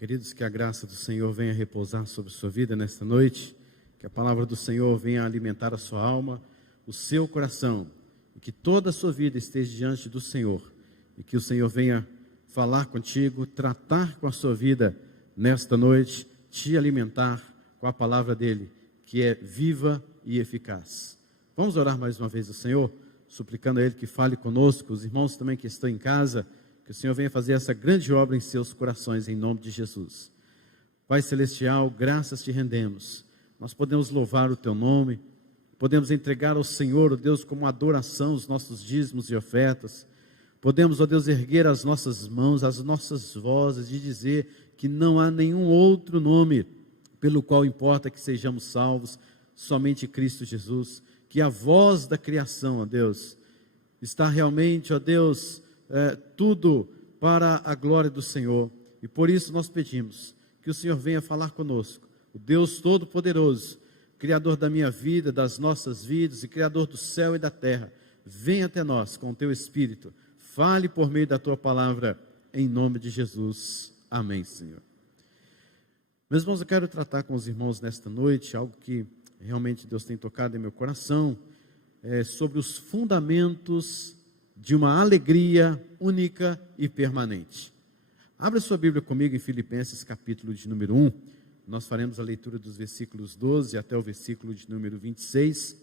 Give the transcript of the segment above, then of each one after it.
Queridos, que a graça do Senhor venha repousar sobre a sua vida nesta noite, que a palavra do Senhor venha alimentar a sua alma, o seu coração, e que toda a sua vida esteja diante do Senhor, e que o Senhor venha falar contigo, tratar com a sua vida nesta noite, te alimentar com a palavra dele, que é viva e eficaz. Vamos orar mais uma vez ao Senhor, suplicando a Ele que fale conosco, os irmãos também que estão em casa, que o Senhor venha fazer essa grande obra em seus corações, em nome de Jesus. Pai Celestial, graças te rendemos. Nós podemos louvar o Teu nome, podemos entregar ao Senhor, ó Deus, como adoração os nossos dízimos e ofertas. Podemos, ó Deus, erguer as nossas mãos, as nossas vozes e dizer que não há nenhum outro nome pelo qual importa que sejamos salvos, somente Cristo Jesus. Que a voz da criação, ó Deus, está realmente, ó Deus, tudo para a glória do Senhor, e por isso nós pedimos que o Senhor venha falar conosco, o Deus Todo-Poderoso, Criador da minha vida, das nossas vidas, e Criador do céu e da terra. Venha até nós com o Teu Espírito, fale por meio da Tua palavra, em nome de Jesus, amém, Senhor. Meus irmãos, eu quero tratar com os irmãos nesta noite, algo que realmente Deus tem tocado em meu coração, sobre os fundamentos de uma alegria única e permanente. Abra sua Bíblia comigo em Filipenses capítulo de número 1, nós faremos a leitura dos versículos 12 até o versículo de número 26,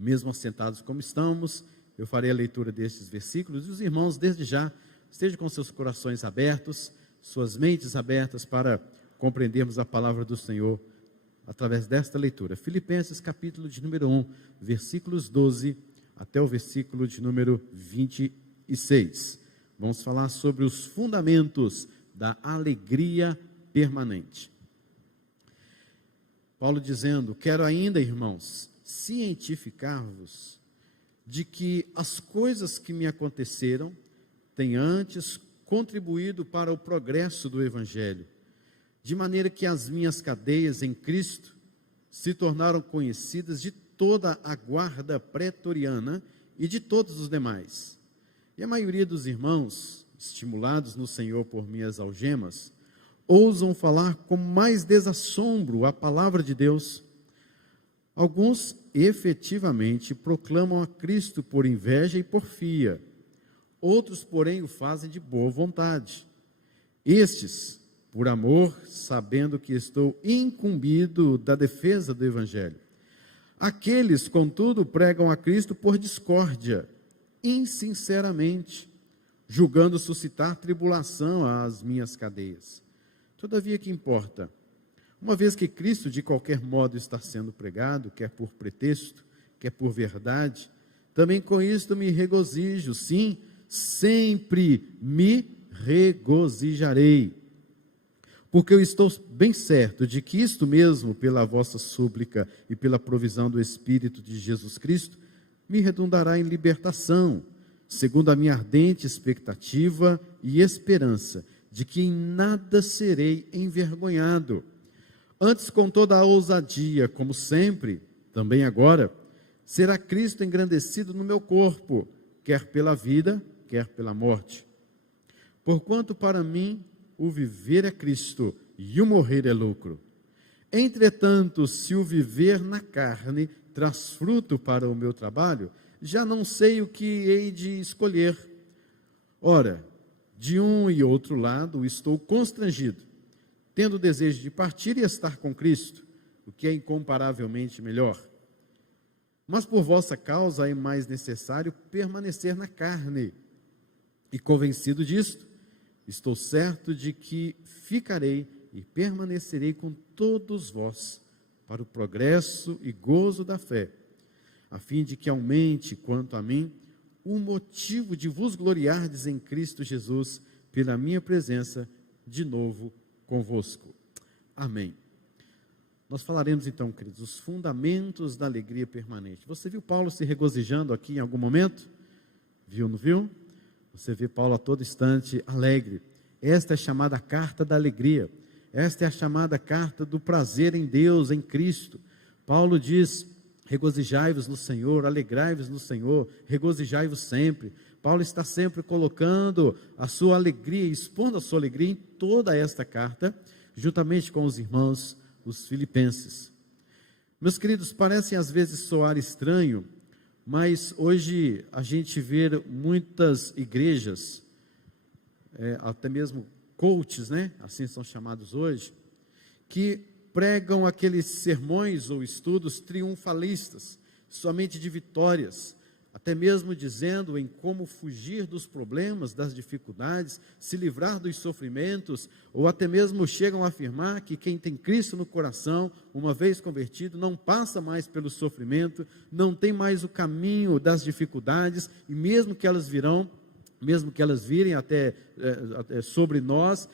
mesmo assentados como estamos, eu farei a leitura destes versículos, e os irmãos desde já, estejam com seus corações abertos, suas mentes abertas para compreendermos a palavra do Senhor, através desta leitura. Filipenses capítulo de número 1, versículos 12 até o versículo de número 26. Vamos falar sobre os fundamentos da alegria permanente. Paulo dizendo: quero ainda, irmãos, cientificar-vos de que as coisas que me aconteceram têm antes contribuído para o progresso do Evangelho, de maneira que as minhas cadeias em Cristo se tornaram conhecidas de toda a guarda pretoriana e de todos os demais. E a maioria dos irmãos, estimulados no Senhor por minhas algemas, ousam falar com mais desassombro a palavra de Deus. Alguns efetivamente proclamam a Cristo por inveja e porfia, outros, porém, o fazem de boa vontade. Estes, por amor, sabendo que estou incumbido da defesa do Evangelho. Aqueles, contudo, pregam a Cristo por discórdia, insinceramente, julgando suscitar tribulação às minhas cadeias. Todavia, que importa? Uma vez que Cristo, de qualquer modo, está sendo pregado, quer por pretexto, quer por verdade, também com isto me regozijo, sim, sempre me regozijarei. Porque eu estou bem certo de que isto mesmo, pela vossa súplica e pela provisão do Espírito de Jesus Cristo, me redundará em libertação, segundo a minha ardente expectativa e esperança, de que em nada serei envergonhado. Antes, com toda a ousadia, como sempre, também agora, será Cristo engrandecido no meu corpo, quer pela vida, quer pela morte. Porquanto para mim o viver é Cristo e o morrer é lucro. Entretanto, se o viver na carne traz fruto para o meu trabalho, já não sei o que hei de escolher. Ora, de um e outro lado estou constrangido, tendo o desejo de partir e estar com Cristo, o que é incomparavelmente melhor. Mas por vossa causa é mais necessário permanecer na carne. E convencido disto, estou certo de que ficarei e permanecerei com todos vós para o progresso e gozo da fé, a fim de que aumente, quanto a mim, o motivo de vos gloriardes em Cristo Jesus, pela minha presença de novo convosco. Amém. Nós falaremos então, queridos, os fundamentos da alegria permanente. Você viu Paulo se regozijando aqui em algum momento? Viu, não viu? Você vê Paulo a todo instante alegre. Esta é a chamada carta da alegria. Esta é a chamada carta do prazer em Deus, em Cristo. Paulo diz Regozijai-vos no Senhor, alegrai-vos no Senhor, regozijai-vos sempre. Paulo está sempre colocando a sua alegria, expondo a sua alegria em toda esta carta, juntamente com os irmãos, os filipenses. Meus queridos, parecem às vezes soar estranho, mas hoje a gente vê muitas igrejas, até mesmo coaches, né? Assim são chamados hoje, que pregam aqueles sermões ou estudos triunfalistas, somente de vitórias, até mesmo dizendo em como fugir dos problemas, das dificuldades, se livrar dos sofrimentos, ou até mesmo chegam a afirmar que quem tem Cristo no coração, uma vez convertido, não passa mais pelo sofrimento, não tem mais o caminho das dificuldades, e mesmo que elas virem até sobre nós,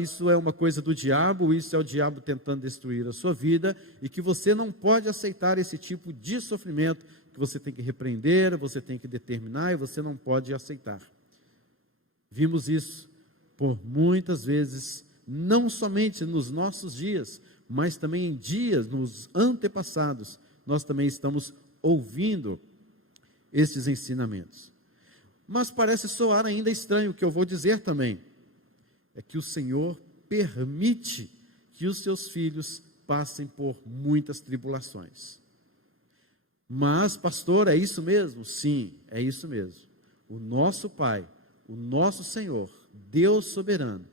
isso é uma coisa do diabo, isso é o diabo tentando destruir a sua vida, e que você não pode aceitar esse tipo de sofrimento, que você tem que repreender, você tem que determinar, e você não pode aceitar. Vimos isso por muitas vezes, não somente nos nossos dias, mas também em dias, nos antepassados, nós também estamos ouvindo estes ensinamentos. Mas parece soar ainda estranho o que eu vou dizer também, é que o Senhor permite que os seus filhos passem por muitas tribulações. Mas, pastor, é isso mesmo? Sim, é isso mesmo. O nosso Pai, o nosso Senhor, Deus soberano,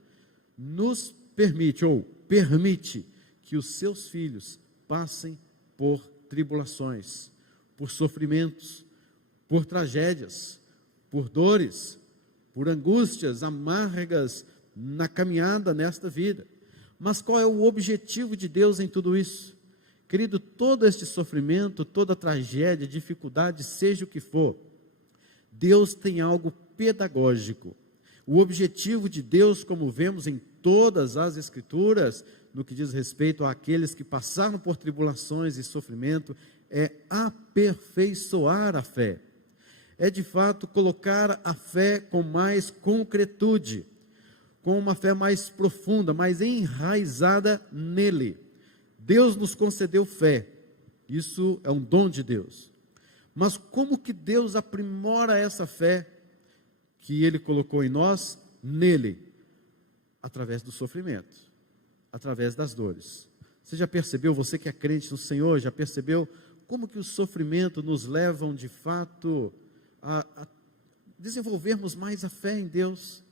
nos permite, ou permite, que os seus filhos passem por tribulações, por sofrimentos, por tragédias, por dores, por angústias amargas na caminhada nesta vida. Mas qual é o objetivo de Deus em tudo isso? Querido, todo este sofrimento, toda tragédia, dificuldade, seja o que for, Deus tem algo pedagógico. O objetivo de Deus, como vemos em todas as Escrituras, no que diz respeito àqueles que passaram por tribulações e sofrimento, é aperfeiçoar a fé. É de fato colocar a fé com mais concretude, com uma fé mais profunda, mais enraizada nele. Deus nos concedeu fé, isso é um dom de Deus. Mas como que Deus aprimora essa fé que Ele colocou em nós, nele? Através do sofrimento, através das dores. Você já percebeu, você que é crente no Senhor, já percebeu como que o sofrimento nos levam de fato a desenvolvermos mais a fé em Deus,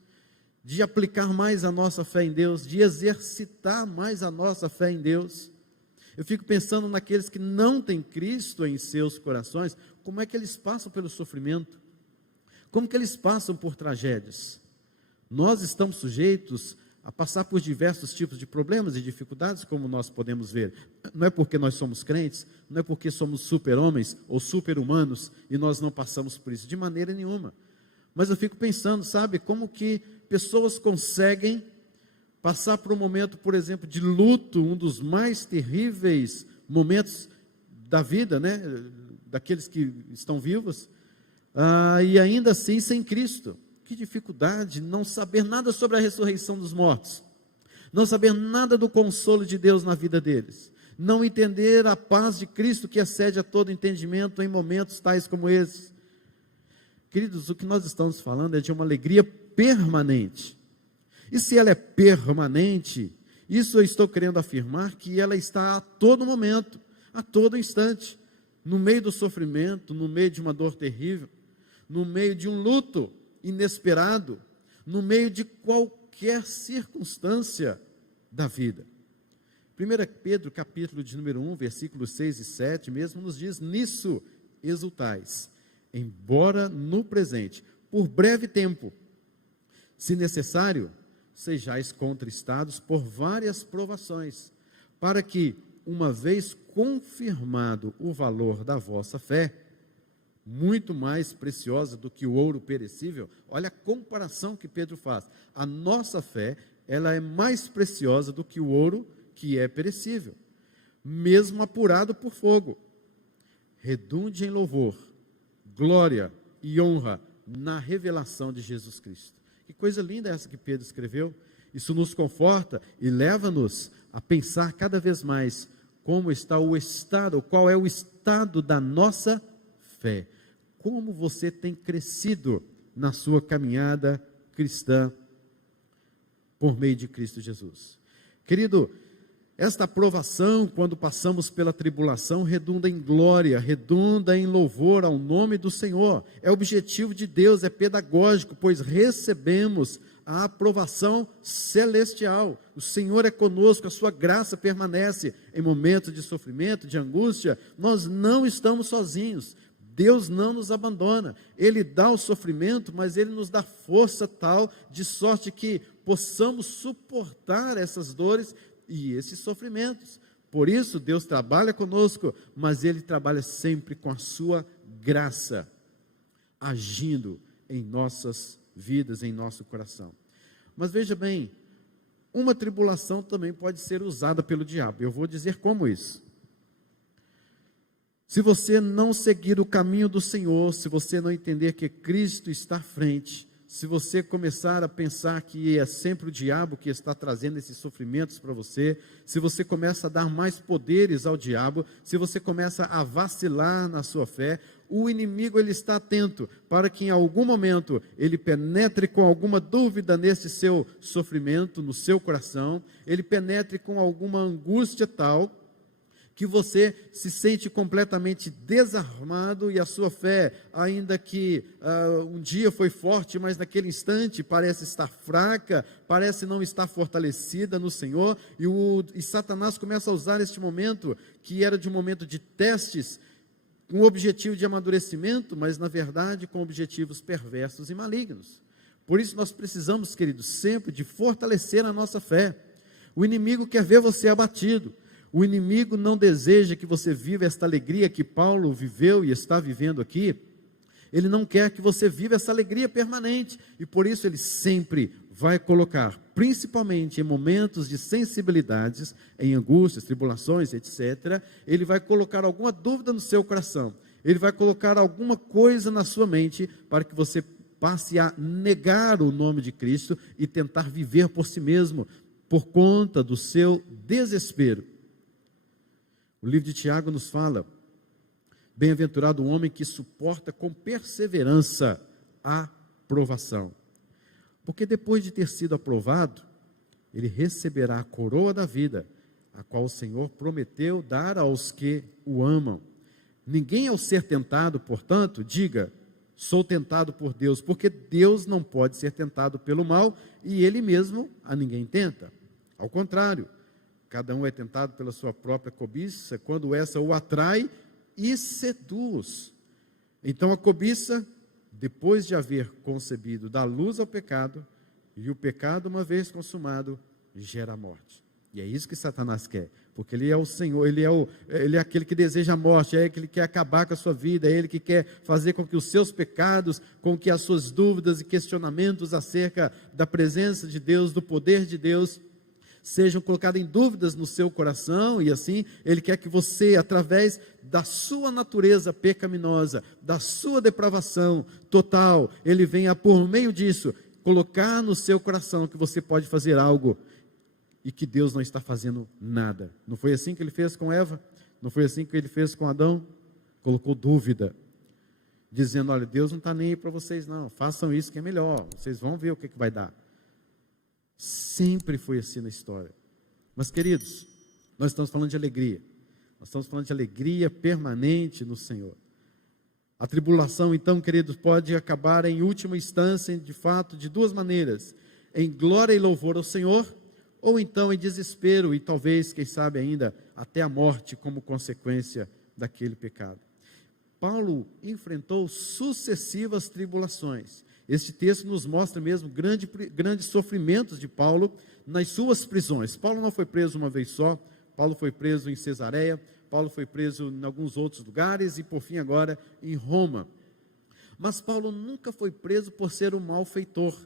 de aplicar mais a nossa fé em Deus, de exercitar mais a nossa fé em Deus? Eu fico pensando naqueles que não têm Cristo em seus corações, como é que eles passam pelo sofrimento? Como que eles passam por tragédias? Nós estamos sujeitos a passar por diversos tipos de problemas e dificuldades, como nós podemos ver. Não é porque nós somos crentes, não é porque somos super-homens ou super-humanos e nós não passamos por isso, de maneira nenhuma. Mas eu fico pensando, sabe, como que pessoas conseguem passar por um momento, por exemplo, de luto, um dos mais terríveis momentos da vida, né, daqueles que estão vivos, e ainda assim sem Cristo. Que dificuldade, não saber nada sobre a ressurreição dos mortos, não saber nada do consolo de Deus na vida deles, não entender a paz de Cristo que excede a todo entendimento em momentos tais como esses. Queridos, o que nós estamos falando é de uma alegria permanente. E se ela é permanente, isso eu estou querendo afirmar que ela está a todo momento, a todo instante, no meio do sofrimento, no meio de uma dor terrível, no meio de um luto inesperado, no meio de qualquer circunstância da vida. 1 Pedro, capítulo de número 1, versículos 6 e 7, mesmo nos diz: nisso exultais, embora no presente, por breve tempo, se necessário, sejais contristados por várias provações, para que, uma vez confirmado o valor da vossa fé, muito mais preciosa do que o ouro perecível, olha a comparação que Pedro faz, a nossa fé, ela é mais preciosa do que o ouro que é perecível, mesmo apurado por fogo, redunde em louvor, glória e honra na revelação de Jesus Cristo. Que coisa linda essa que Pedro escreveu. Isso nos conforta e leva-nos a pensar cada vez mais como está o estado, qual é o estado da nossa fé. Como você tem crescido na sua caminhada cristã por meio de Cristo Jesus. Querido, esta aprovação, quando passamos pela tribulação, redunda em glória, redunda em louvor ao nome do Senhor. É objetivo de Deus, é pedagógico, pois recebemos a aprovação celestial. O Senhor é conosco, a sua graça permanece em momentos de sofrimento, de angústia. Nós não estamos sozinhos. Deus não nos abandona. Ele dá o sofrimento, mas Ele nos dá força tal, de sorte que possamos suportar essas dores e esses sofrimentos. Por isso, Deus trabalha conosco, mas Ele trabalha sempre com a sua graça, agindo em nossas vidas, em nosso coração. Mas veja bem, uma tribulação também pode ser usada pelo diabo. Eu vou dizer como isso. Se você não seguir o caminho do Senhor, se você não entender que Cristo está à frente, se você começar a pensar que é sempre o diabo que está trazendo esses sofrimentos para você, se você começa a dar mais poderes ao diabo, se você começa a vacilar na sua fé, o inimigo ele está atento para que em algum momento ele penetre com alguma dúvida nesse seu sofrimento, no seu coração, ele penetre com alguma angústia tal, que você se sente completamente desarmado e a sua fé, ainda que um dia foi forte, mas naquele instante parece estar fraca, parece não estar fortalecida no Senhor, e Satanás começa a usar este momento, que era de um momento de testes, com o objetivo de amadurecimento, mas na verdade com objetivos perversos e malignos. Por isso nós precisamos, queridos, sempre de fortalecer a nossa fé. O inimigo quer ver você abatido. O inimigo não deseja que você viva esta alegria que Paulo viveu e está vivendo aqui. Ele não quer que você viva essa alegria permanente. E por isso ele sempre vai colocar, principalmente em momentos de sensibilidades, em angústias, tribulações, etc. Ele vai colocar alguma dúvida no seu coração. Ele vai colocar alguma coisa na sua mente para que você passe a negar o nome de Cristo e tentar viver por si mesmo, por conta do seu desespero. O livro de Tiago nos fala: bem-aventurado o homem que suporta com perseverança a provação. Porque depois de ter sido aprovado, ele receberá a coroa da vida, a qual o Senhor prometeu dar aos que o amam. Ninguém ao ser tentado, portanto, diga: sou tentado por Deus, porque Deus não pode ser tentado pelo mal, e Ele mesmo a ninguém tenta. Ao contrário, cada um é tentado pela sua própria cobiça, quando essa o atrai e seduz. Então a cobiça, depois de haver concebido, dá luz ao pecado, e o pecado, uma vez consumado, gera a morte. E é isso que Satanás quer, porque ele é o Senhor, ele é aquele que deseja a morte, é aquele que quer acabar com a sua vida, é ele que quer fazer com que os seus pecados, com que as suas dúvidas e questionamentos acerca da presença de Deus, do poder de Deus, sejam colocadas em dúvidas no seu coração, e assim, ele quer que você, através da sua natureza pecaminosa, da sua depravação total, ele venha, por meio disso, colocar no seu coração que você pode fazer algo, e que Deus não está fazendo nada. Não foi assim que ele fez com Eva? Não foi assim que ele fez com Adão? Colocou dúvida, dizendo: olha, Deus não está nem aí para vocês não, façam isso que é melhor, vocês vão ver o que vai dar. Sempre foi assim na história. Mas, queridos, nós estamos falando de alegria. Nós estamos falando de alegria permanente no Senhor. A tribulação, então, queridos, pode acabar em última instância, de fato, de duas maneiras: em glória e louvor ao Senhor, ou então em desespero e talvez, quem sabe ainda, até a morte como consequência daquele pecado. Paulo enfrentou sucessivas tribulações. Este texto nos mostra mesmo grandes sofrimentos de Paulo nas suas prisões. Paulo não foi preso uma vez só, Paulo foi preso em Cesareia, Paulo foi preso em alguns outros lugares e por fim agora em Roma. Mas Paulo nunca foi preso por ser um malfeitor,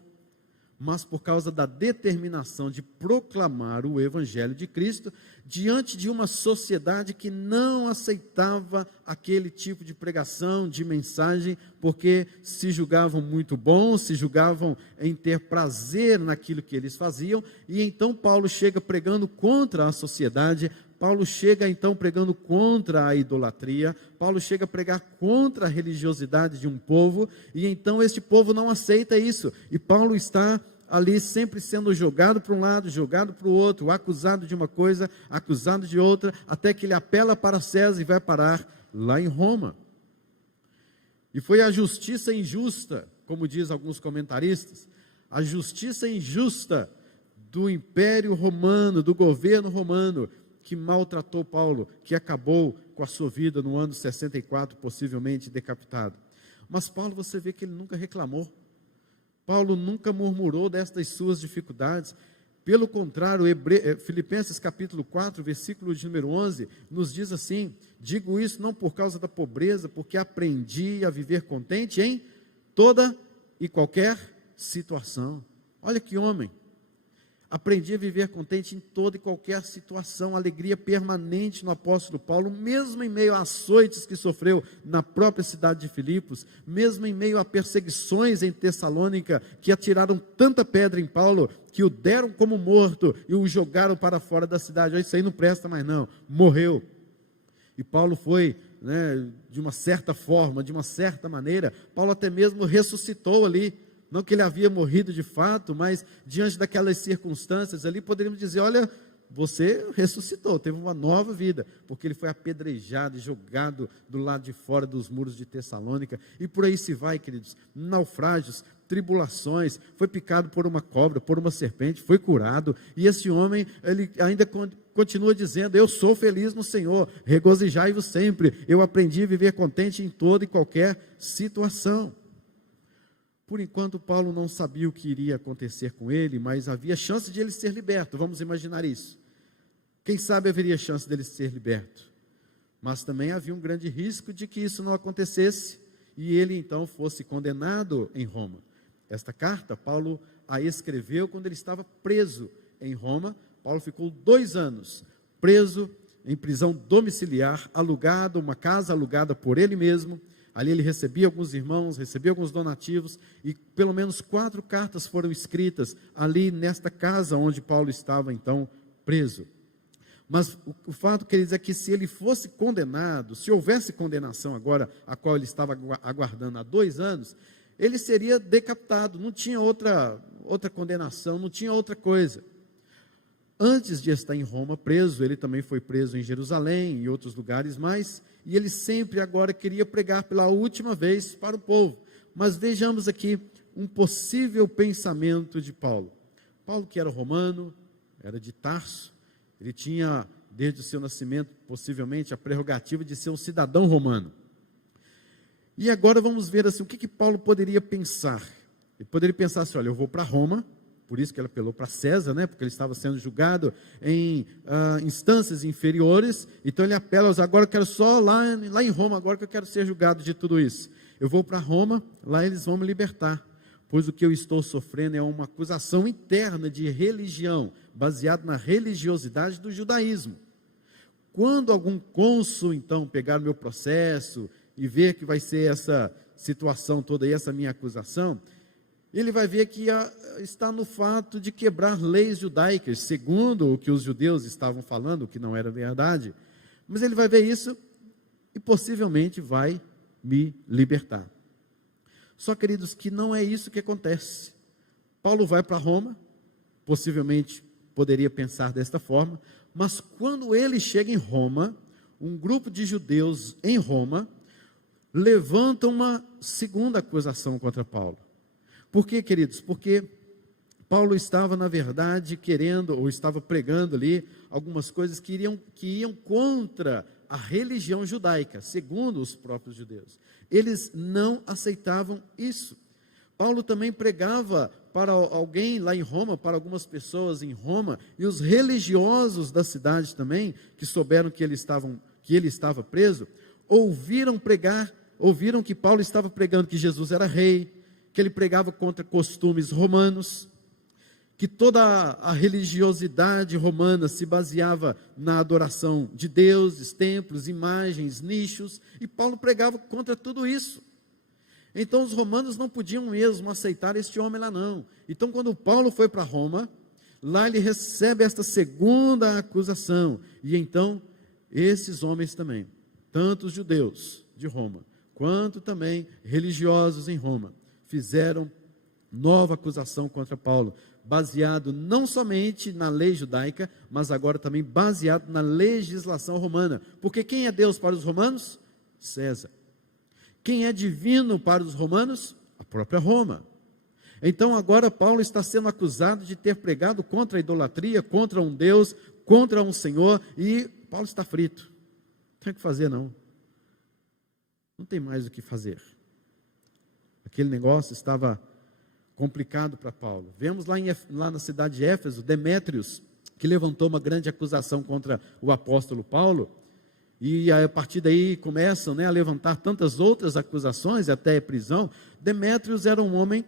mas por causa da determinação de proclamar o Evangelho de Cristo diante de uma sociedade que não aceitava aquele tipo de pregação, de mensagem, porque se julgavam muito bons, se julgavam em ter prazer naquilo que eles faziam, e então Paulo chega pregando contra a sociedade Paulo chega então pregando contra a idolatria, Paulo chega a pregar contra a religiosidade de um povo, e então este povo não aceita isso, e Paulo está ali sempre sendo jogado para um lado, jogado para o outro, acusado de uma coisa, acusado de outra, até que ele apela para César e vai parar lá em Roma. E foi a justiça injusta, como diz alguns comentaristas, a justiça injusta do Império Romano, do governo romano, que maltratou Paulo, que acabou com a sua vida no ano 64, possivelmente decapitado. Mas Paulo, você vê que ele nunca reclamou. Paulo nunca murmurou destas suas dificuldades. Pelo contrário, Filipenses capítulo 4, versículo de número 11, nos diz assim: digo isso não por causa da pobreza, porque aprendi a viver contente em toda e qualquer situação. Olha que homem. Aprendi a viver contente em toda e qualquer situação, alegria permanente no apóstolo Paulo, mesmo em meio a açoites que sofreu na própria cidade de Filipos, mesmo em meio a perseguições em Tessalônica, que atiraram tanta pedra em Paulo, que o deram como morto e o jogaram para fora da cidade. Isso aí não presta mais não, morreu. E Paulo foi, de uma certa forma, de uma certa maneira, Paulo até mesmo ressuscitou ali. Não que ele havia morrido de fato, mas diante daquelas circunstâncias ali, poderíamos dizer: olha, você ressuscitou, teve uma nova vida, porque ele foi apedrejado e jogado do lado de fora dos muros de Tessalônica, e por aí se vai, queridos, naufrágios, tribulações, foi picado por uma cobra, por uma serpente, foi curado, e esse homem, ele ainda continua dizendo: eu sou feliz no Senhor, regozijai-vos sempre, eu aprendi a viver contente em toda e qualquer situação. Por enquanto, Paulo não sabia o que iria acontecer com ele, mas havia chance de ele ser liberto, vamos imaginar isso. Quem sabe haveria chance dele ser liberto, mas também havia um grande risco de que isso não acontecesse, e ele então fosse condenado em Roma. Esta carta, Paulo a escreveu quando ele estava preso em Roma. Paulo ficou 2 anos preso em prisão domiciliar, uma casa alugada por ele mesmo. Ali ele recebia alguns irmãos, recebia alguns donativos, e pelo menos 4 cartas foram escritas ali nesta casa onde Paulo estava então preso. Mas o fato, queridos, é que se ele fosse condenado, se houvesse condenação agora, a qual ele estava aguardando há 2 anos, ele seria decapitado, não tinha outra condenação, não tinha outra coisa. Antes de estar em Roma preso, ele também foi preso em Jerusalém e outros lugares mais, e ele sempre agora queria pregar pela última vez para o povo. Mas vejamos aqui um possível pensamento de Paulo. Paulo, que era romano, era de Tarso, ele tinha desde o seu nascimento possivelmente a prerrogativa de ser um cidadão romano. E agora vamos ver assim, o que Paulo poderia pensar. Ele poderia pensar assim: olha, eu vou para Roma. Por isso que ele apelou para César, porque ele estava sendo julgado em instâncias inferiores. Então ele apela: agora eu quero só lá em Roma, agora que eu quero ser julgado de tudo isso. Eu vou para Roma, lá eles vão me libertar, pois o que eu estou sofrendo é uma acusação interna de religião, baseado na religiosidade do judaísmo. Quando algum cônsul então pegar o meu processo e ver que vai ser essa situação toda e essa minha acusação, ele vai ver que está no fato de quebrar leis judaicas, segundo o que os judeus estavam falando, o que não era verdade. Mas ele vai ver isso e possivelmente vai me libertar. Só, queridos, que não é isso que acontece. Paulo vai para Roma, possivelmente poderia pensar desta forma, mas quando ele chega em Roma, um grupo de judeus em Roma levanta uma segunda acusação contra Paulo. Por quê, queridos? Porque Paulo estava, na verdade, estava pregando ali algumas coisas que iam contra a religião judaica, segundo os próprios judeus. Eles não aceitavam isso. Paulo também pregava para alguém lá em Roma, para algumas pessoas em Roma, e os religiosos da cidade também, que souberam que ele estava preso, ouviram que Paulo estava pregando que Jesus era rei, que ele pregava contra costumes romanos, que toda a religiosidade romana se baseava na adoração de deuses, templos, imagens, nichos, e Paulo pregava contra tudo isso. Então os romanos não podiam mesmo aceitar este homem lá não. Então quando Paulo foi para Roma, Lá ele recebe esta segunda acusação, e então esses homens também, tanto os judeus de Roma, quanto também religiosos em Roma, fizeram nova acusação contra Paulo, baseado não somente na lei judaica, mas agora também baseado na legislação romana. Porque quem é Deus para os romanos? César. Quem é divino para os romanos? A própria Roma. Então agora Paulo está sendo acusado de ter pregado contra a idolatria, contra um Deus, contra um Senhor, e Paulo está frito. Não tem o que fazer não. Não tem mais o que fazer. Aquele negócio estava complicado para Paulo. Vemos lá na cidade de Éfeso, Demétrios, que levantou uma grande acusação contra o apóstolo Paulo, e a partir daí começam, a levantar tantas outras acusações, até prisão. Demétrios era um homem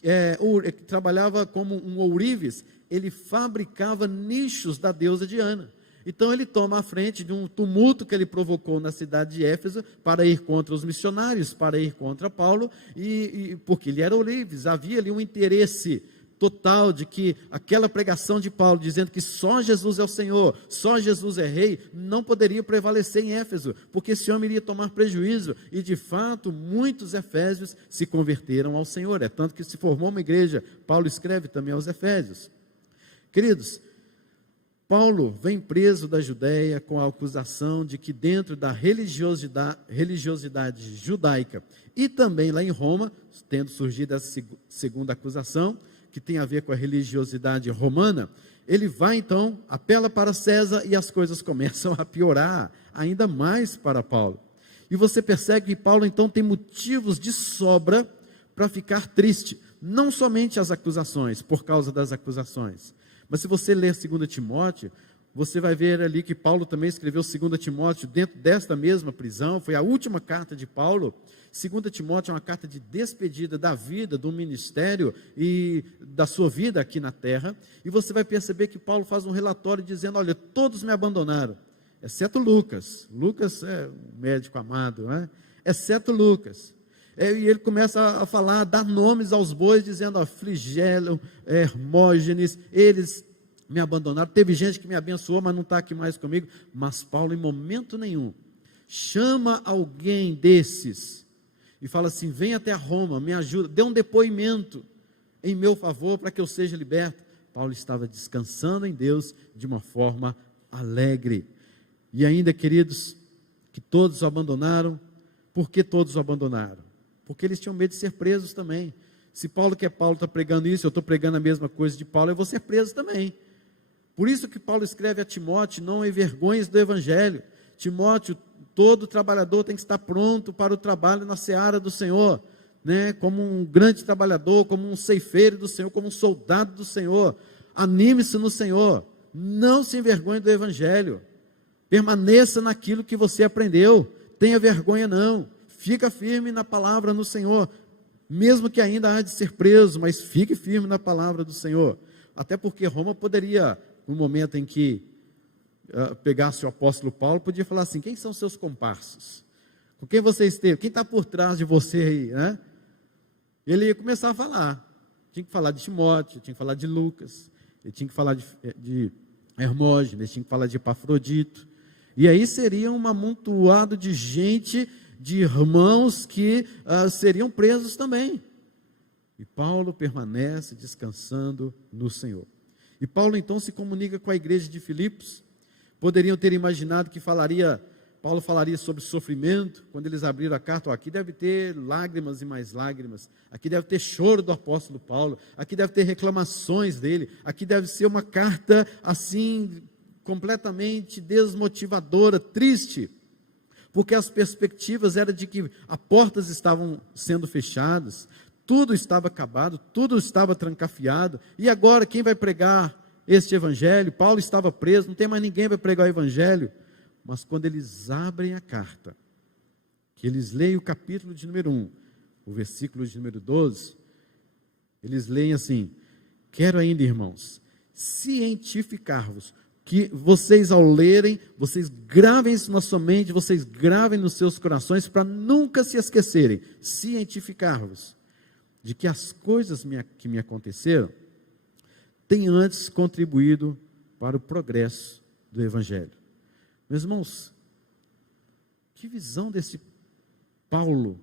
que trabalhava como um ourives, ele fabricava nichos da deusa Diana. Então ele toma a frente de um tumulto que ele provocou na cidade de Éfeso para ir contra os missionários, para ir contra Paulo, porque ele era ourives, havia ali um interesse total de que aquela pregação de Paulo, dizendo que só Jesus é o Senhor, só Jesus é rei, não poderia prevalecer em Éfeso, porque esse homem iria tomar prejuízo, e de fato muitos efésios se converteram ao Senhor, tanto que se formou uma igreja. Paulo escreve também aos Efésios. Queridos, Paulo vem preso da Judéia com a acusação de que dentro da religiosidade judaica e também lá em Roma, tendo surgido essa segunda acusação, que tem a ver com a religiosidade romana, ele vai então, apela para César, e as coisas começam a piorar ainda mais para Paulo. E você percebe que Paulo então tem motivos de sobra para ficar triste, não somente as acusações, por causa das acusações, mas se você ler 2 Timóteo, você vai ver ali que Paulo também escreveu 2 Timóteo dentro desta mesma prisão, foi a última carta de Paulo. 2 Timóteo é uma carta de despedida da vida, do ministério e da sua vida aqui na terra, e você vai perceber que Paulo faz um relatório dizendo: olha, todos me abandonaram, exceto Lucas. Lucas é um médico amado, exceto Lucas. E ele começa a falar, a dar nomes aos bois, dizendo: Fligelo, Hermógenes, eles me abandonaram. Teve gente que me abençoou, mas não está aqui mais comigo. Mas Paulo, em momento nenhum, chama alguém desses e fala assim: vem até Roma, me ajuda, dê um depoimento em meu favor para que eu seja liberto. Paulo estava descansando em Deus de uma forma alegre. E ainda, queridos, que todos o abandonaram. Por que todos o abandonaram? Porque eles tinham medo de ser presos também. Se Paulo está pregando isso, eu estou pregando a mesma coisa de Paulo, eu vou ser preso também. Por isso que Paulo escreve a Timóteo: não envergonhes do evangelho. Timóteo, todo trabalhador tem que estar pronto para o trabalho na seara do Senhor, como um grande trabalhador, como um ceifeiro do Senhor, como um soldado do Senhor. Anime-se no Senhor, não se envergonhe do evangelho, permaneça naquilo que você aprendeu, tenha vergonha não, fica firme na palavra no Senhor, mesmo que ainda há de ser preso, mas fique firme na palavra do Senhor. Até porque Roma poderia, no momento em que pegasse o apóstolo Paulo, podia falar assim: quem são seus comparsos? Com quem você esteve? Quem está por trás de você aí? Ele ia começar a falar. Tinha que falar de Timóteo, tinha que falar de Lucas, ele tinha que falar de Hermógenes, tinha que falar de Epafrodito. E aí seria um amontoado de gente, de irmãos que seriam presos também. E Paulo permanece descansando no Senhor. E Paulo então se comunica com a igreja de Filipos. Poderiam ter imaginado que Paulo falaria sobre sofrimento. Quando eles abriram a carta: aqui deve ter lágrimas e mais lágrimas, aqui deve ter choro do apóstolo Paulo, aqui deve ter reclamações dele, aqui deve ser uma carta assim, completamente desmotivadora, triste, porque as perspectivas eram de que as portas estavam sendo fechadas, tudo estava acabado, tudo estava trancafiado, e agora quem vai pregar este evangelho? Paulo estava preso, não tem mais ninguém para pregar o evangelho. Mas quando eles abrem a carta, que eles leem o capítulo de número 1, o versículo de número 12, eles leem assim: quero ainda, irmãos, cientificar-vos, que vocês ao lerem, vocês gravem isso na sua mente, vocês gravem nos seus corações, para nunca se esquecerem, cientificar-vos, de que as coisas que me aconteceram, tem antes contribuído para o progresso do Evangelho. Meus irmãos, que visão desse Paulo!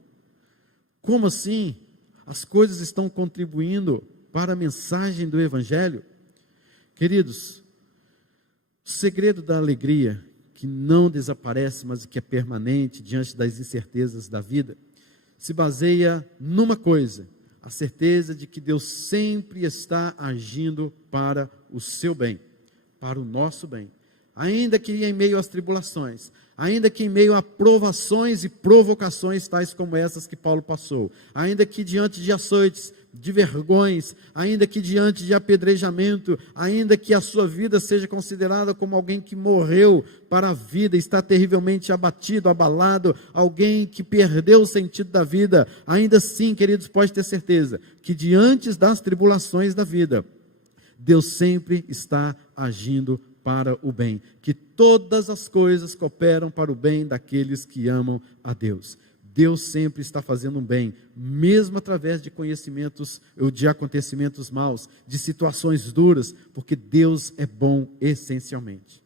Como assim as coisas estão contribuindo para a mensagem do Evangelho? Queridos, o segredo da alegria, que não desaparece, mas que é permanente diante das incertezas da vida, se baseia numa coisa: a certeza de que Deus sempre está agindo para o seu bem, para o nosso bem. Ainda que em meio às tribulações, ainda que em meio a provações e provocações tais como essas que Paulo passou, ainda que diante de açoites, de vergões, ainda que diante de apedrejamento, ainda que a sua vida seja considerada como alguém que morreu para a vida, está terrivelmente abatido, abalado, alguém que perdeu o sentido da vida, ainda assim, queridos, pode ter certeza que diante das tribulações da vida, Deus sempre está agindo para o bem, que todas as coisas cooperam para o bem daqueles que amam a Deus. Deus sempre está fazendo um bem, mesmo através de conhecimentos ou de acontecimentos maus, de situações duras, porque Deus é bom essencialmente.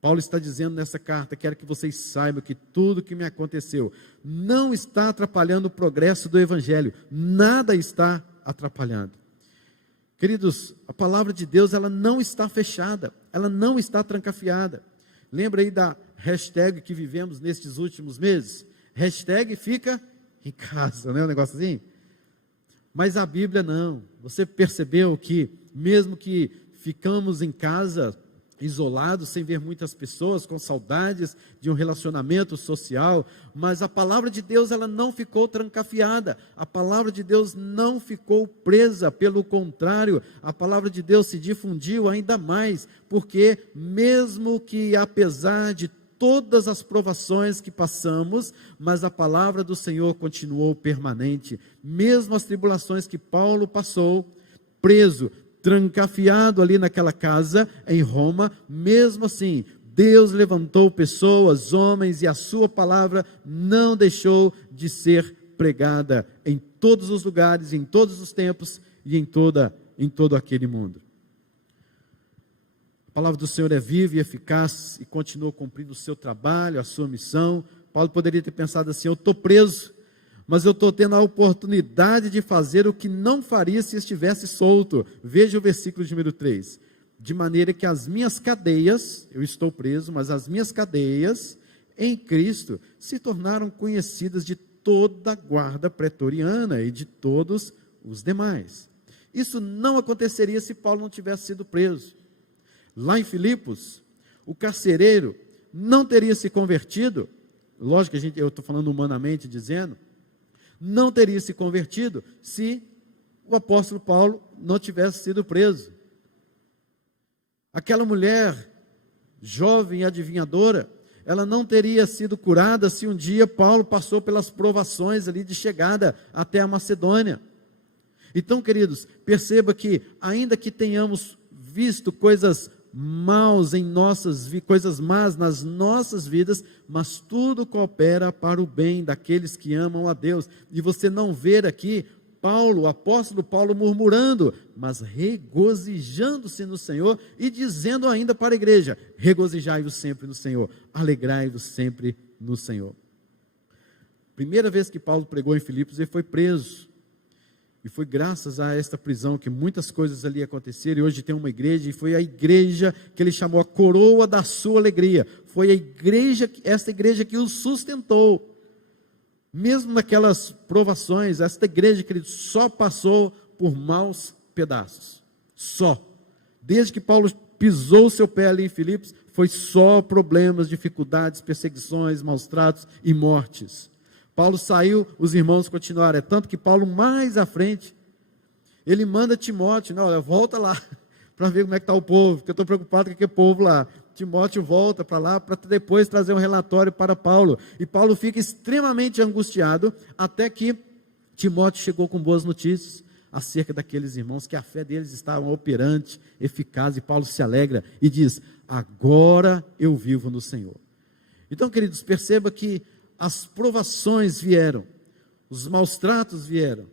Paulo está dizendo nessa carta: quero que vocês saibam que tudo que me aconteceu não está atrapalhando o progresso do Evangelho, nada está atrapalhando. Queridos, a palavra de Deus, ela não está fechada, ela não está trancafiada. Lembra aí da hashtag que vivemos nestes últimos meses? Hashtag fica em casa, não é um negócio assim? Mas a Bíblia não. Você percebeu que mesmo que ficamos em casa, isolados, sem ver muitas pessoas, com saudades de um relacionamento social, mas a palavra de Deus, ela não ficou trancafiada, a palavra de Deus não ficou presa, pelo contrário, a palavra de Deus se difundiu ainda mais, porque mesmo que apesar de todas as provações que passamos, mas a palavra do Senhor continuou permanente, mesmo as tribulações que Paulo passou, preso, trancafiado ali naquela casa em Roma, mesmo assim, Deus levantou pessoas, homens, e a sua palavra não deixou de ser pregada em todos os lugares, em todos os tempos e em todo aquele mundo. A palavra do Senhor é viva e eficaz e continua cumprindo o seu trabalho, a sua missão. Paulo poderia ter pensado assim: eu estou preso, mas eu estou tendo a oportunidade de fazer o que não faria se estivesse solto. Veja o versículo de número 3. De maneira que as minhas cadeias, eu estou preso, mas as minhas cadeias em Cristo se tornaram conhecidas de toda a guarda pretoriana e de todos os demais. Isso não aconteceria se Paulo não tivesse sido preso. Lá em Filipos, o carcereiro não teria se convertido, lógico que eu estou falando humanamente dizendo, não teria se convertido se o apóstolo Paulo não tivesse sido preso. Aquela mulher jovem adivinhadora, ela não teria sido curada se um dia Paulo passou pelas provações ali de chegada até a Macedônia. Então, queridos, perceba que ainda que tenhamos visto coisas coisas más nas nossas vidas, mas tudo coopera para o bem daqueles que amam a Deus. E você não vê aqui Paulo, o apóstolo Paulo, murmurando, mas regozijando-se no Senhor e dizendo ainda para a igreja: regozijai-vos sempre no Senhor, alegrai-vos sempre no Senhor. Primeira vez que Paulo pregou em Filipos, ele foi preso. E foi graças a esta prisão que muitas coisas ali aconteceram, e hoje tem uma igreja, e foi a igreja que ele chamou a coroa da sua alegria. Foi a igreja, esta igreja que o sustentou. Mesmo naquelas provações, esta igreja, querido, só passou por maus pedaços. Só. Desde que Paulo pisou o seu pé ali em Filipos, foi só problemas, dificuldades, perseguições, maus tratos e mortes. Paulo saiu, os irmãos continuaram. É tanto que Paulo, mais à frente, ele manda Timóteo: não, olha, volta lá, para ver como é que está o povo, porque eu estou preocupado com aquele povo lá. Timóteo volta para lá, para depois trazer um relatório para Paulo. E Paulo fica extremamente angustiado, até que Timóteo chegou com boas notícias acerca daqueles irmãos, que a fé deles estava operante, eficaz, e Paulo se alegra e diz: agora eu vivo no Senhor. Então, queridos, perceba que as provações vieram, os maus tratos vieram,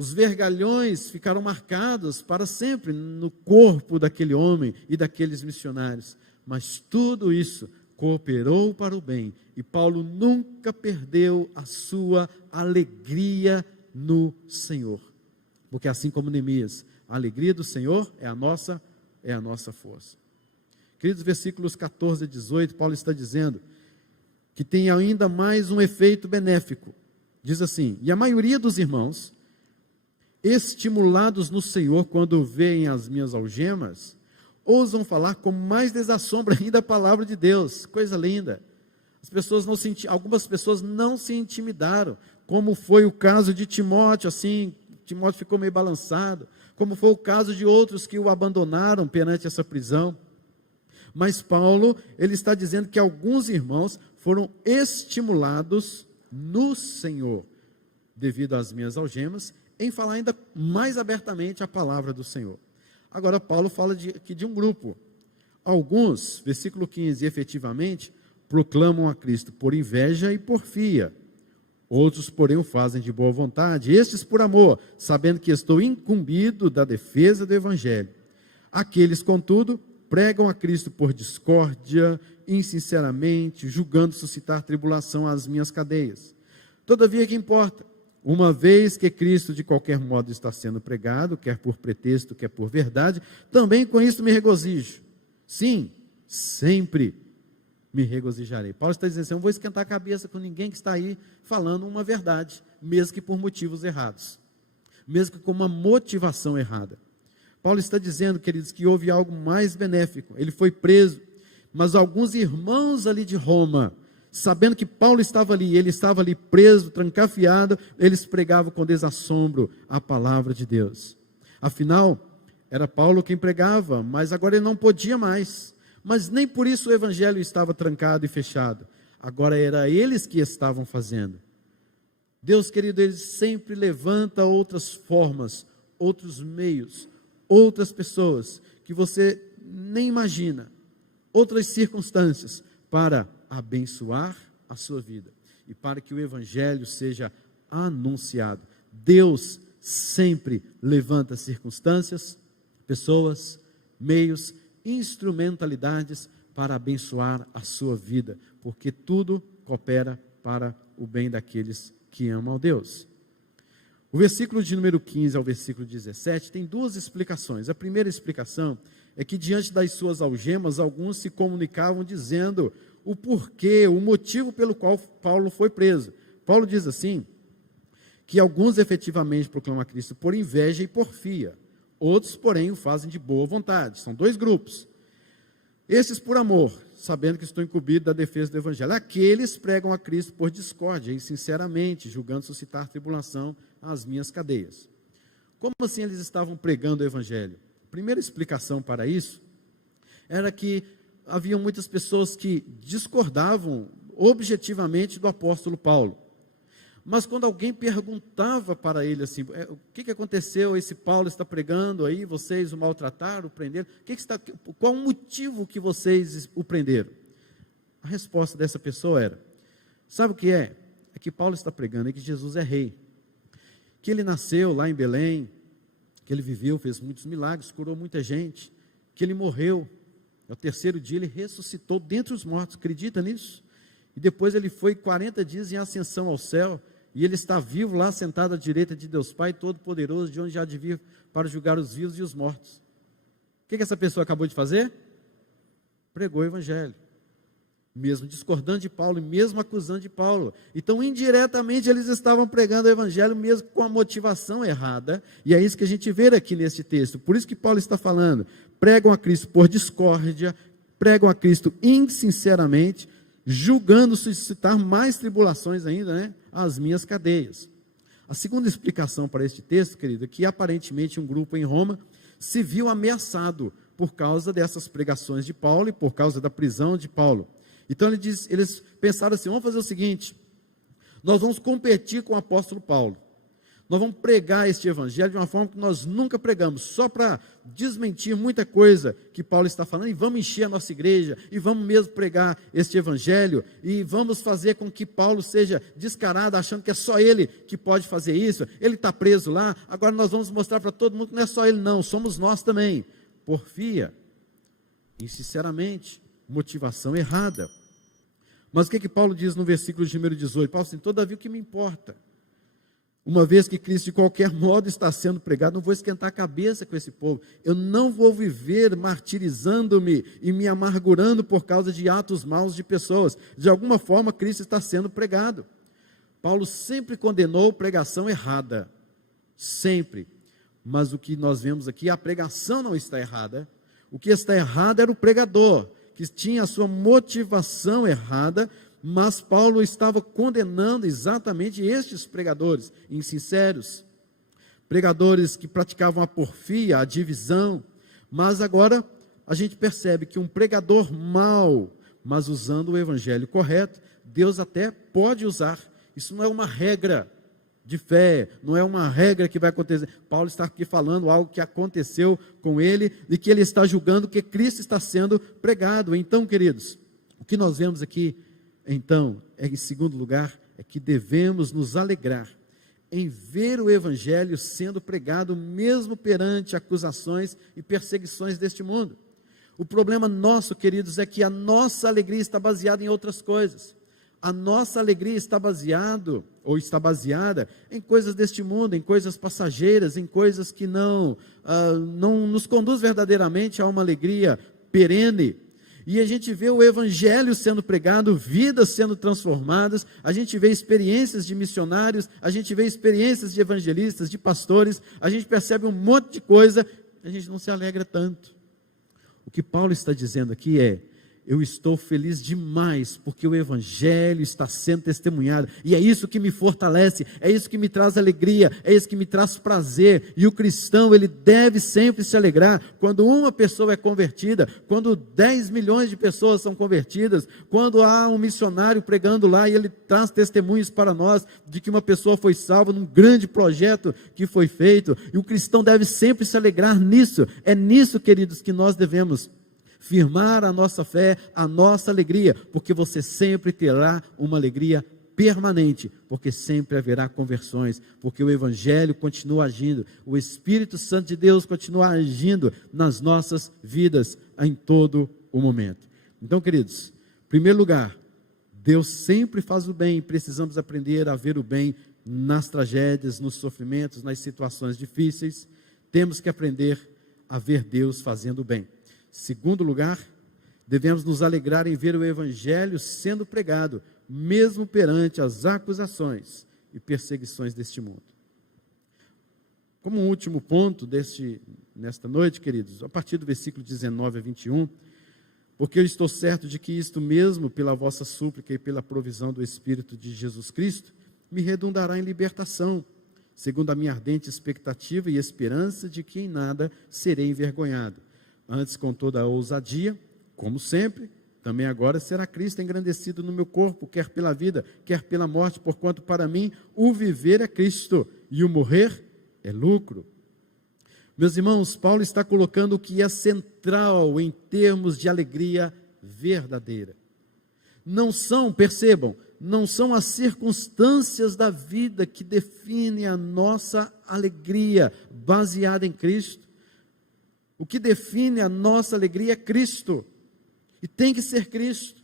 Os vergalhões ficaram marcados para sempre no corpo daquele homem e daqueles missionários. Mas tudo isso cooperou para o bem. E Paulo nunca perdeu a sua alegria no Senhor. Porque assim como Neemias, a alegria do Senhor é a nossa força. Queridos, versículos 14 e 18, Paulo está dizendo que tem ainda mais um efeito benéfico. Diz assim: e a maioria dos irmãos, estimulados no Senhor quando veem as minhas algemas, ousam falar com mais desassombro ainda a palavra de Deus. Coisa linda. Algumas pessoas não se intimidaram, como foi o caso de Timóteo, assim, Timóteo ficou meio balançado, como foi o caso de outros que o abandonaram perante essa prisão. Mas Paulo, ele está dizendo que alguns irmãos foram estimulados no Senhor, devido às minhas algemas, em falar ainda mais abertamente a palavra do Senhor. Agora Paulo fala aqui de um grupo. Alguns, versículo 15, efetivamente, proclamam a Cristo por inveja e porfia. Outros, porém, o fazem de boa vontade, estes por amor, sabendo que estou incumbido da defesa do Evangelho. Aqueles, contudo, pregam a Cristo por discórdia, insinceramente, julgando suscitar tribulação às minhas cadeias. Todavia, que importa? Uma vez que Cristo de qualquer modo está sendo pregado, quer por pretexto, quer por verdade, também com isso me regozijo. Sim, sempre me regozijarei. Paulo está dizendo assim: eu não vou esquentar a cabeça com ninguém que está aí falando uma verdade, mesmo que por motivos errados, mesmo que com uma motivação errada. Paulo está dizendo, queridos, que houve algo mais benéfico. Ele foi preso, mas alguns irmãos ali de Roma, sabendo que Paulo estava ali, ele estava ali preso, trancafiado, eles pregavam com desassombro a palavra de Deus. Afinal, era Paulo quem pregava, mas agora ele não podia mais. Mas nem por isso o evangelho estava trancado e fechado. Agora era eles que estavam fazendo. Deus, querido, ele sempre levanta outras formas, outros meios, outras pessoas que você nem imagina, outras circunstâncias para abençoar a sua vida e para que o evangelho seja anunciado. Deus sempre levanta circunstâncias, pessoas, meios, instrumentalidades para abençoar a sua vida, porque tudo coopera para o bem daqueles que amam a Deus. O versículo de número 15 ao versículo 17 tem duas explicações. A primeira explicação é que diante das suas algemas, alguns se comunicavam dizendo o porquê, o motivo pelo qual Paulo foi preso. Paulo diz assim, que alguns efetivamente proclamam a Cristo por inveja e porfia, outros, porém, o fazem de boa vontade. São dois grupos. Esses por amor, sabendo que estou incumbido da defesa do Evangelho. Aqueles pregam a Cristo por discórdia e sinceramente, julgando suscitar tribulação às minhas cadeias. Como assim eles estavam pregando o Evangelho? A primeira explicação para isso era que havia muitas pessoas que discordavam objetivamente do apóstolo Paulo. Mas quando alguém perguntava para ele assim, o que aconteceu, esse Paulo está pregando aí, vocês o maltrataram, o prenderam, qual o motivo que vocês o prenderam? A resposta dessa pessoa era, sabe o que é? É que Paulo está pregando, é que Jesus é rei, que ele nasceu lá em Belém, que ele viveu, fez muitos milagres, curou muita gente, que ele morreu, ao terceiro dia ele ressuscitou dentre os mortos, acredita nisso? E depois ele foi 40 dias em ascensão ao céu, e ele está vivo lá, sentado à direita de Deus Pai Todo-Poderoso, de onde há de vir para julgar os vivos e os mortos. O que essa pessoa acabou de fazer? Pregou o Evangelho, mesmo discordando de Paulo, e mesmo acusando de Paulo. Então, indiretamente, eles estavam pregando o Evangelho, mesmo com a motivação errada, e é isso que a gente vê aqui nesse texto. Por isso que Paulo está falando, pregam a Cristo por discórdia, pregam a Cristo insinceramente, julgando suscitar mais tribulações ainda, né, às minhas cadeias. A segunda explicação para este texto, querido, é que aparentemente um grupo em Roma se viu ameaçado por causa dessas pregações de Paulo e por causa da prisão de Paulo. Então eles pensaram assim, vamos fazer o seguinte, nós vamos competir com o apóstolo Paulo, Nós vamos pregar este evangelho de uma forma que nós nunca pregamos, só para desmentir muita coisa que Paulo está falando, e vamos encher a nossa igreja, e vamos mesmo pregar este evangelho, e vamos fazer com que Paulo seja descarado, achando que é só ele que pode fazer isso, ele está preso lá, agora nós vamos mostrar para todo mundo que não é só ele não, somos nós também. Porfia, e sinceramente, motivação errada. Mas o que Paulo diz no versículo de número 18? Paulo diz assim: todavia o que me importa? Uma vez que Cristo de qualquer modo está sendo pregado, não vou esquentar a cabeça com esse povo, eu não vou viver martirizando-me e me amargurando por causa de atos maus de pessoas. De alguma forma Cristo está sendo pregado. Paulo sempre condenou pregação errada, sempre, mas o que nós vemos aqui, a pregação não está errada, o que está errado era o pregador, que tinha a sua motivação errada, mas Paulo estava condenando exatamente estes pregadores insinceros, pregadores que praticavam a porfia, a divisão. Mas agora a gente percebe que um pregador mau, mas usando o evangelho correto, Deus até pode usar. Isso não é uma regra de fé, não é uma regra que vai acontecer. Paulo está aqui falando algo que aconteceu com ele e que ele está julgando que Cristo está sendo pregado. Então, queridos, o que nós vemos aqui, então, em segundo lugar, é que devemos nos alegrar em ver o evangelho sendo pregado mesmo perante acusações e perseguições deste mundo. O problema nosso, queridos, é que a nossa alegria está baseada em outras coisas. A nossa alegria está baseada em coisas deste mundo, em coisas passageiras, em coisas que não nos conduz verdadeiramente a uma alegria perene. E a gente vê o evangelho sendo pregado, vidas sendo transformadas, a gente vê experiências de missionários, a gente vê experiências de evangelistas, de pastores, a gente percebe um monte de coisa, a gente não se alegra tanto. O que Paulo está dizendo aqui é: eu estou feliz demais, porque o evangelho está sendo testemunhado, e é isso que me fortalece, é isso que me traz alegria, é isso que me traz prazer. E o cristão, ele deve sempre se alegrar, quando uma pessoa é convertida, quando 10 milhões de pessoas são convertidas, quando há um missionário pregando lá, e ele traz testemunhos para nós, de que uma pessoa foi salva, num grande projeto que foi feito, e o cristão deve sempre se alegrar nisso. É nisso, queridos, que nós devemos firmar a nossa fé, a nossa alegria, porque você sempre terá uma alegria permanente, porque sempre haverá conversões, porque o evangelho continua agindo, o Espírito Santo de Deus continua agindo nas nossas vidas em todo o momento. Então, queridos, em primeiro lugar, Deus sempre faz o bem, precisamos aprender a ver o bem nas tragédias, nos sofrimentos, nas situações difíceis. Temos que aprender a ver Deus fazendo o bem. Segundo lugar, devemos nos alegrar em ver o evangelho sendo pregado, mesmo perante as acusações e perseguições deste mundo. Como um último ponto nesta noite, queridos, a partir do versículo 19 a 21, porque eu estou certo de que isto mesmo, pela vossa súplica e pela provisão do Espírito de Jesus Cristo, me redundará em libertação, segundo a minha ardente expectativa e esperança de que em nada serei envergonhado. Antes, com toda a ousadia, como sempre, também agora será Cristo engrandecido no meu corpo, quer pela vida, quer pela morte, porquanto para mim o viver é Cristo e o morrer é lucro. Meus irmãos, Paulo está colocando o que é central em termos de alegria verdadeira. Percebam, não são as circunstâncias da vida que definem a nossa alegria baseada em Cristo. O que define a nossa alegria é Cristo, e tem que ser Cristo,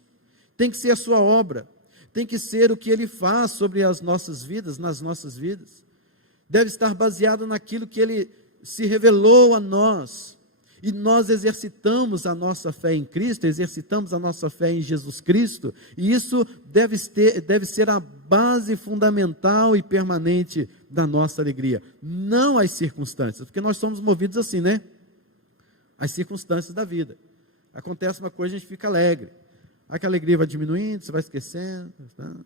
tem que ser a sua obra, tem que ser o que Ele faz sobre as nossas vidas, nas nossas vidas, deve estar baseado naquilo que Ele se revelou a nós, e nós exercitamos a nossa fé em Cristo, exercitamos a nossa fé em Jesus Cristo, e isso deve ser a base fundamental e permanente da nossa alegria, não as circunstâncias, porque nós somos movidos assim, né? As circunstâncias da vida. Acontece uma coisa, a gente fica alegre. Aquela alegria vai diminuindo, você vai esquecendo. Tá?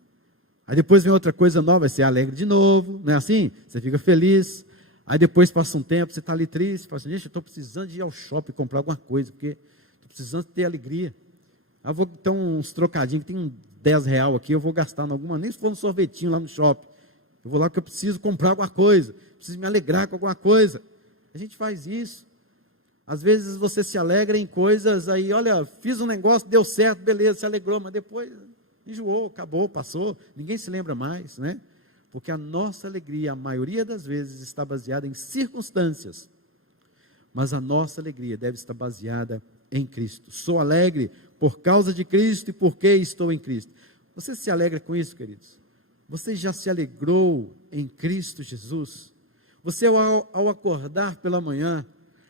Aí depois vem outra coisa nova, você é alegre de novo, não é assim? Você fica feliz. Aí depois passa um tempo, você está ali triste, fala assim: gente, eu estou precisando de ir ao shopping comprar alguma coisa, porque estou precisando ter alegria. Eu vou ter uns trocadinhos, que tem uns 10 reais aqui, eu vou gastar em alguma, nem se for um sorvetinho lá no shopping. Eu vou lá porque eu preciso comprar alguma coisa, preciso me alegrar com alguma coisa. A gente faz isso. Às vezes você se alegra em coisas aí, olha, fiz um negócio, deu certo, beleza, se alegrou, mas depois enjoou, acabou, passou, ninguém se lembra mais, né? Porque a nossa alegria, a maioria das vezes, está baseada em circunstâncias, mas a nossa alegria deve estar baseada em Cristo. Sou alegre por causa de Cristo e porque estou em Cristo. Você se alegra com isso, queridos? Você já se alegrou em Cristo Jesus? Você, ao acordar pela manhã,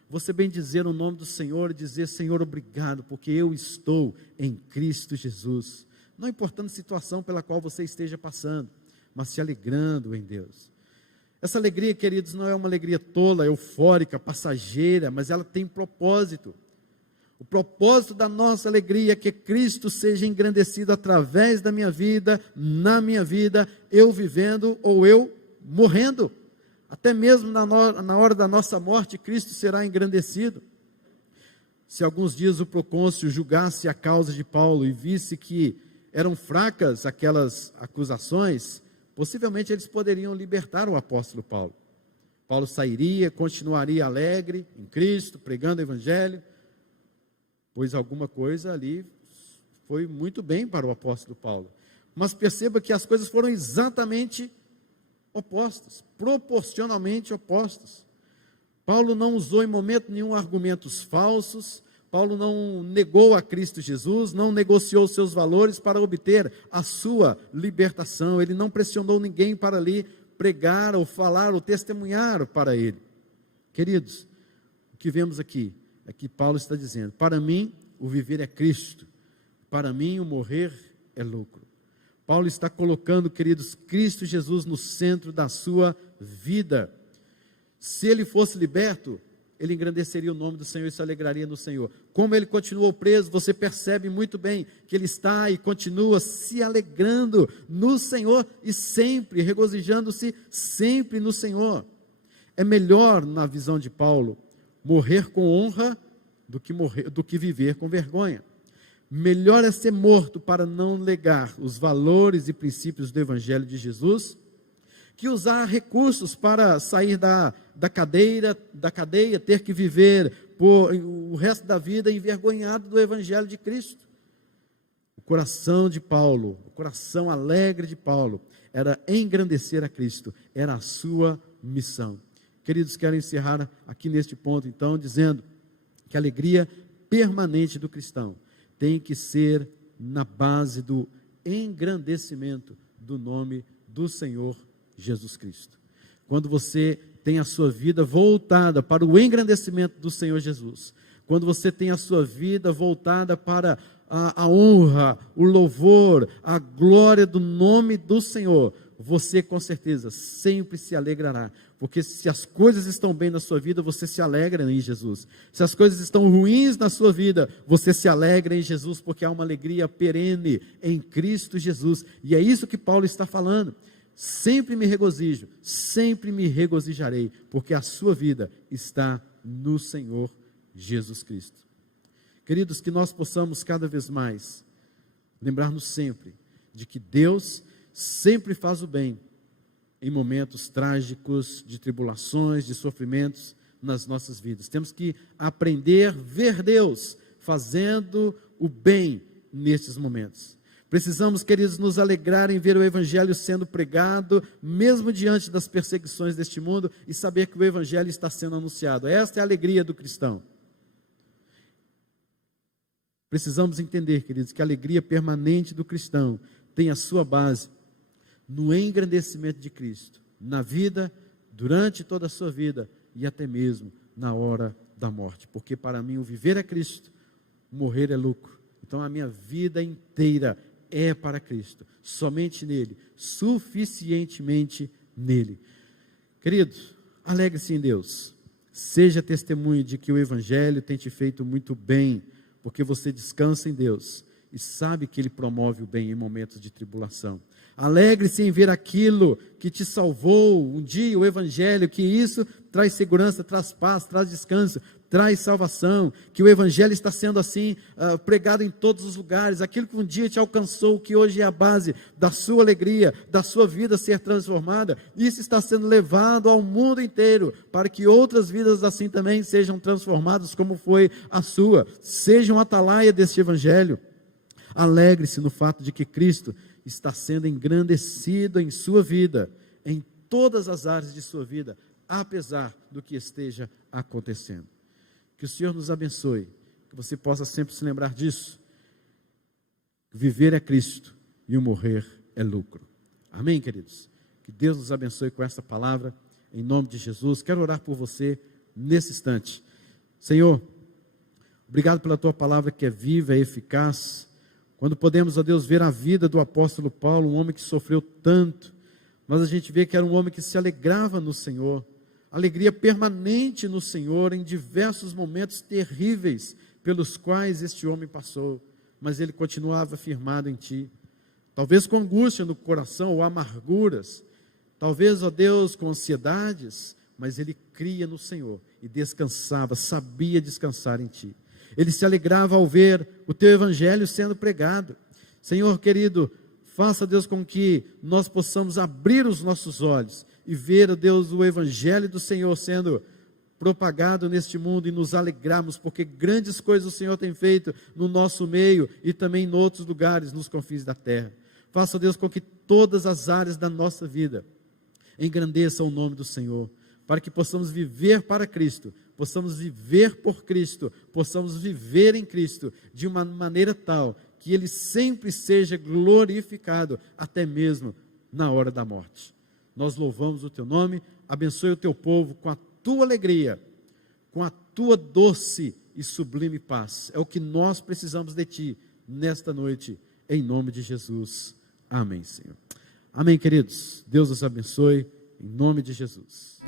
você bendizer o nome do Senhor e dizer: Senhor, obrigado, porque eu estou em Cristo Jesus. Não importando a situação pela qual você esteja passando, mas se alegrando em Deus. Essa alegria, queridos, não é uma alegria tola, eufórica, passageira, mas ela tem propósito. O propósito da nossa alegria é que Cristo seja engrandecido através da minha vida, na minha vida, eu vivendo ou eu morrendo. Até mesmo na hora da nossa morte, Cristo será engrandecido. Se alguns dias o procônsul julgasse a causa de Paulo e visse que eram fracas aquelas acusações, possivelmente eles poderiam libertar o apóstolo Paulo. Paulo sairia, continuaria alegre em Cristo, pregando o evangelho, pois alguma coisa ali foi muito bem para o apóstolo Paulo. Mas perceba que as coisas foram exatamente opostas, proporcionalmente opostas. Paulo não usou em momento nenhum argumentos falsos, Paulo não negou a Cristo Jesus, não negociou seus valores para obter a sua libertação, ele não pressionou ninguém para ali pregar ou falar ou testemunhar para ele. Queridos, o que vemos aqui é que Paulo está dizendo: para mim o viver é Cristo, para mim o morrer é lucro. Paulo está colocando, queridos, Cristo Jesus no centro da sua vida. Se ele fosse liberto, ele engrandeceria o nome do Senhor e se alegraria no Senhor. Como ele continuou preso, você percebe muito bem que ele está e continua se alegrando no Senhor e sempre, regozijando-se sempre no Senhor. É melhor, na visão de Paulo, morrer com honra do que viver com vergonha. Melhor é ser morto para não negar os valores e princípios do Evangelho de Jesus, que usar recursos para sair da cadeia, ter que viver por o resto da vida envergonhado do Evangelho de Cristo. O coração de Paulo, o coração alegre de Paulo, era engrandecer a Cristo, era a sua missão. Queridos, quero encerrar aqui neste ponto, então, dizendo que a alegria permanente do cristão tem que ser na base do engrandecimento do nome do Senhor Jesus Cristo. Quando você tem a sua vida voltada para o engrandecimento do Senhor Jesus, quando você tem a sua vida voltada para a honra, o louvor, a glória do nome do Senhor, você com certeza sempre se alegrará, porque se as coisas estão bem na sua vida, você se alegra em Jesus. Se as coisas estão ruins na sua vida, você se alegra em Jesus, porque há uma alegria perene em Cristo Jesus, e é isso que Paulo está falando. Sempre me regozijo, sempre me regozijarei, porque a sua vida está no Senhor Jesus Cristo. Queridos, que nós possamos cada vez mais lembrar-nos sempre de que Deus sempre faz o bem em momentos trágicos, de tribulações, de sofrimentos nas nossas vidas. Temos que aprender a ver Deus fazendo o bem nesses momentos. Precisamos, queridos, nos alegrar em ver o Evangelho sendo pregado, mesmo diante das perseguições deste mundo, e saber que o Evangelho está sendo anunciado. Esta é a alegria do cristão. Precisamos entender, queridos, que a alegria permanente do cristão tem a sua base no engrandecimento de Cristo, na vida, durante toda a sua vida e até mesmo na hora da morte. Porque para mim o viver é Cristo, morrer é lucro. Então a minha vida inteira é para Cristo, somente nele, suficientemente nele. Querido, alegre-se em Deus, seja testemunho de que o Evangelho tem te feito muito bem, porque você descansa em Deus e sabe que Ele promove o bem em momentos de tribulação. Alegre-se em ver aquilo que te salvou um dia, o Evangelho, que isso traz segurança, traz paz, traz descanso, traz salvação, que o Evangelho está sendo assim, pregado em todos os lugares, aquilo que um dia te alcançou, que hoje é a base da sua alegria, da sua vida ser transformada, isso está sendo levado ao mundo inteiro, para que outras vidas assim também sejam transformadas, como foi a sua, sejam atalaia deste Evangelho. Alegre-se no fato de que Cristo está sendo engrandecido em sua vida, em todas as áreas de sua vida, apesar do que esteja acontecendo. Que o Senhor nos abençoe, que você possa sempre se lembrar disso. Viver é Cristo e o morrer é lucro. Amém, queridos? Que Deus nos abençoe com esta palavra, em nome de Jesus. Quero orar por você nesse instante. Senhor, obrigado pela tua palavra que é viva, é eficaz. Quando podemos, ó Deus, ver a vida do apóstolo Paulo, um homem que sofreu tanto, mas a gente vê que era um homem que se alegrava no Senhor, alegria permanente no Senhor, em diversos momentos terríveis pelos quais este homem passou, mas ele continuava firmado em Ti, talvez com angústia no coração, ou amarguras, talvez, ó Deus, com ansiedades, mas ele cria no Senhor, e descansava, sabia descansar em Ti. Ele se alegrava ao ver o Teu Evangelho sendo pregado. Senhor querido, faça, Deus, com que nós possamos abrir os nossos olhos e ver, Deus, o Evangelho do Senhor sendo propagado neste mundo e nos alegrarmos, porque grandes coisas o Senhor tem feito no nosso meio e também em outros lugares, nos confins da terra. Faça, Deus, com que todas as áreas da nossa vida engrandeçam o nome do Senhor, para que possamos viver para Cristo, possamos viver por Cristo, possamos viver em Cristo, de uma maneira tal, que Ele sempre seja glorificado, até mesmo na hora da morte. Nós louvamos o Teu nome, abençoe o Teu povo com a Tua alegria, com a Tua doce e sublime paz. É o que nós precisamos de Ti, nesta noite, em nome de Jesus. Amém, Senhor. Amém, queridos. Deus os abençoe, em nome de Jesus.